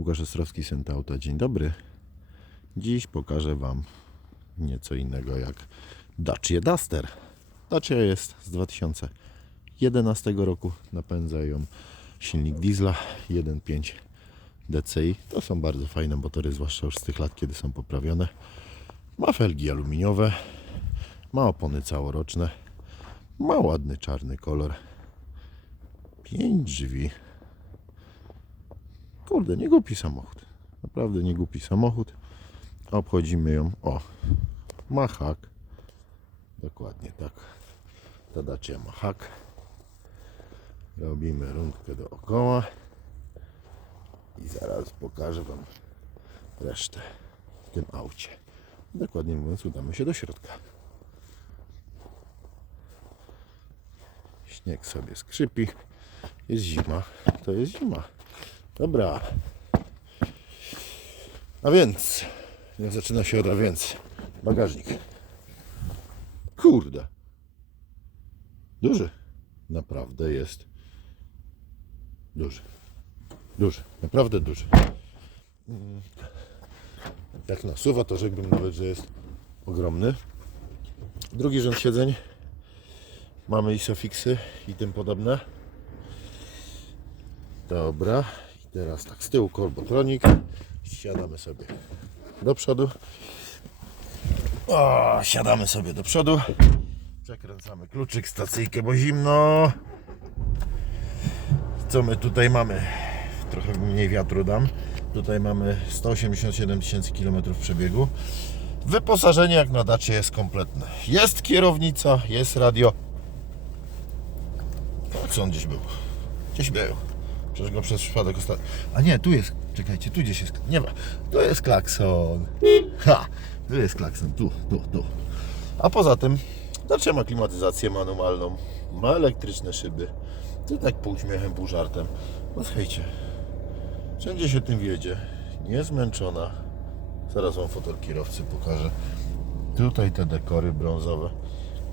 Łukasz Ostrowski, Senta. Dzień dobry. Dziś pokażę Wam nieco innego jak Dacia Duster. Dacia jest z 2011 roku. Napędza ją silnik diesla 1.5 DCI. To są bardzo fajne motory, zwłaszcza już z tych lat, kiedy są poprawione. Ma felgi aluminiowe, ma opony całoroczne, ma ładny czarny kolor. Pięć drzwi. Kurde, nie głupi samochód. Naprawdę nie głupi samochód. Obchodzimy ją. O, ma hak. Dokładnie tak. Ta Dacia ma hak. Robimy rundkę dookoła. I zaraz pokażę Wam resztę w tym aucie. Dokładnie mówiąc, udamy się do środka. Śnieg sobie skrzypi. Jest zima. To jest zima. Dobra. A więc, jak zaczyna się od a więc, bagażnik. Kurde. Duży. Naprawdę jest duży. Duży. Naprawdę duży. Mm. Jak nasuwa, to rzekłbym nawet, że jest ogromny. Drugi rząd siedzeń. Mamy isofixy i tym podobne. Dobra. Teraz tak, z tyłu kolbotronik. Siadamy sobie do przodu. O, siadamy sobie do przodu. Przekręcamy kluczyk, stacyjkę, bo zimno. Co my tutaj mamy? Trochę mniej wiatru dam. Tutaj mamy 187 tysięcy km przebiegu. Wyposażenie jak na dacie jest kompletne. Jest kierownica, jest radio. Co on gdzieś był? Gdzieś był. Przecież go przez przypadek ostatnio. A nie, tu jest. Czekajcie, tu gdzieś jest. Nie ma. Tu jest klakson. Ha! Tu jest klakson. Tu, tu, tu. A poza tym, znaczy ma klimatyzację manualną. Ma elektryczne szyby. Tu tak pół śmiechem, pół żartem. No słuchajcie. Wszędzie się tym wiedzie. Niezmęczona. Zaraz wam fotel kierowcy pokażę. Tutaj te dekory brązowe.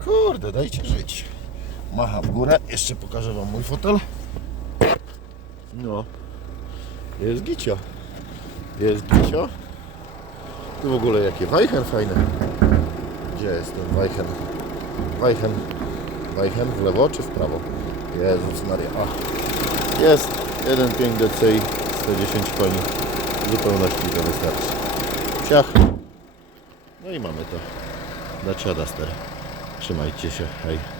Kurde, dajcie żyć. Macha w górę. Jeszcze pokażę wam mój fotel. No. Jest gicio. Jest gicio. Tu w ogóle jakie Weichen fajne. Gdzie jest ten Weichen? Weichen. Weichen w lewo czy w prawo? Jezus Maria. A. Jest 1.5 DCI 110 koni. W zupełności to wystarczy. Ciach. No i mamy to. Dacia Duster. Trzymajcie się. Hej.